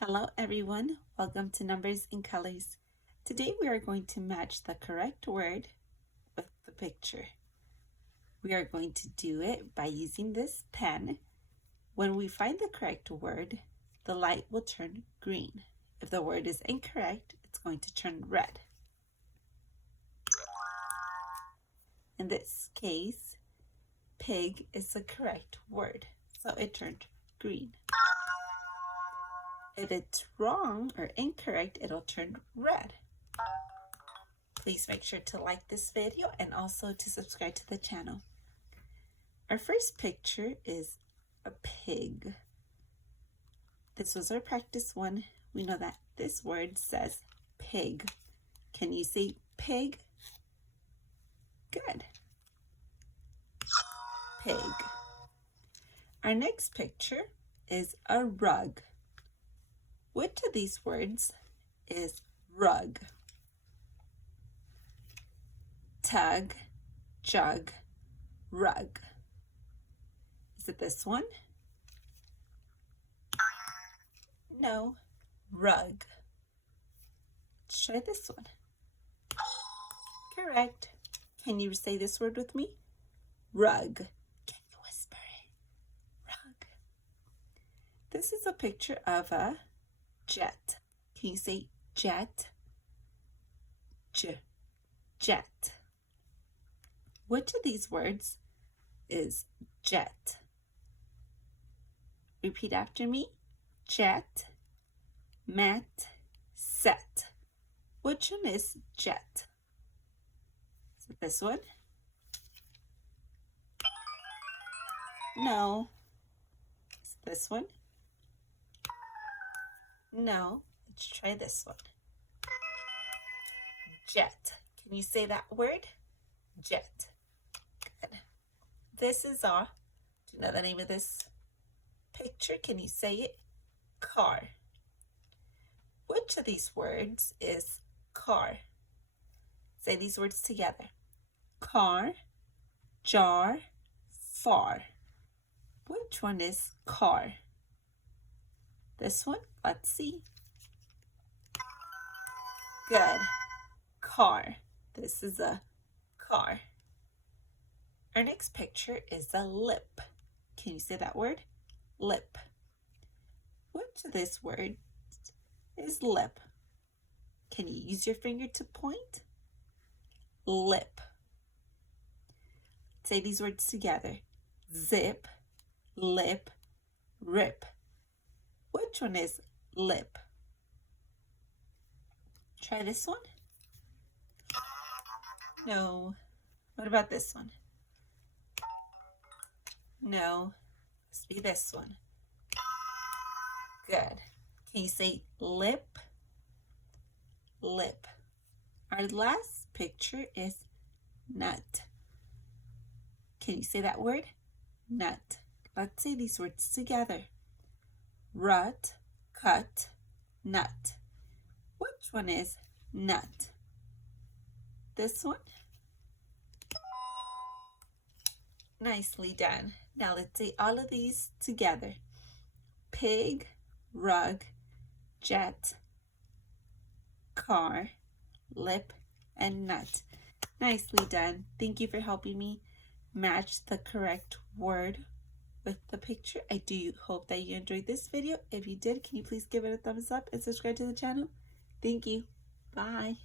Hello everyone, welcome to Numbers and Colors. Today we are going to match the correct word with the picture. We are going to do it by using this pen. When we find the correct word, the light will turn green. If the word is incorrect, it's going to turn red. In this case, pig is the correct word, so it turned green. If it's wrong or incorrect, it'll turn red. Please make sure to like this video and also to subscribe to the channel. Our first picture is a pig. This was our practice one. We know that this word says pig. Can you say pig? Good. Pig. Our next picture is a rug. Which of these words is rug? Tug, jug, rug. Is it this one? No, rug. Let's try this one. Correct. Can you say this word with me? Rug. Can you whisper it? Rug. This is a picture of a jet. Can you say jet? Jet. Which of these words is jet? Repeat after me. Jet, met, set. Which one is jet? Is it this one? No. Is it this one? No. Let's try this one. Jet. Can you say that word? Jet. Good. This is our, do you know the name of this picture? Can you say it? Car. Which of these words is car? Say these words together. Car, jar, far. Which one is car? This one? Let's see. Good. Car. This is a car. Our next picture is a lip. Can you say that word? Lip. Which of this word is lip? Can you use your finger to point? Lip. Say these words together. Zip, lip, rip. Which one is lip? Try this one. No. What about this one? No. Must be this one. Good. Can you say lip? Lip. Our last picture is nut. Can you say that word? Nut. Let's say these words together. Rut, cut, nut. Which one is nut? This one? Nicely done. Now let's say all of these together. Pig, rug, jet, car, lip, and nut. Nicely done. Thank you for helping me match the correct word with the picture. I do hope that you enjoyed this video. If you did, can you please give it a thumbs up and subscribe to the channel? Thank you. Bye.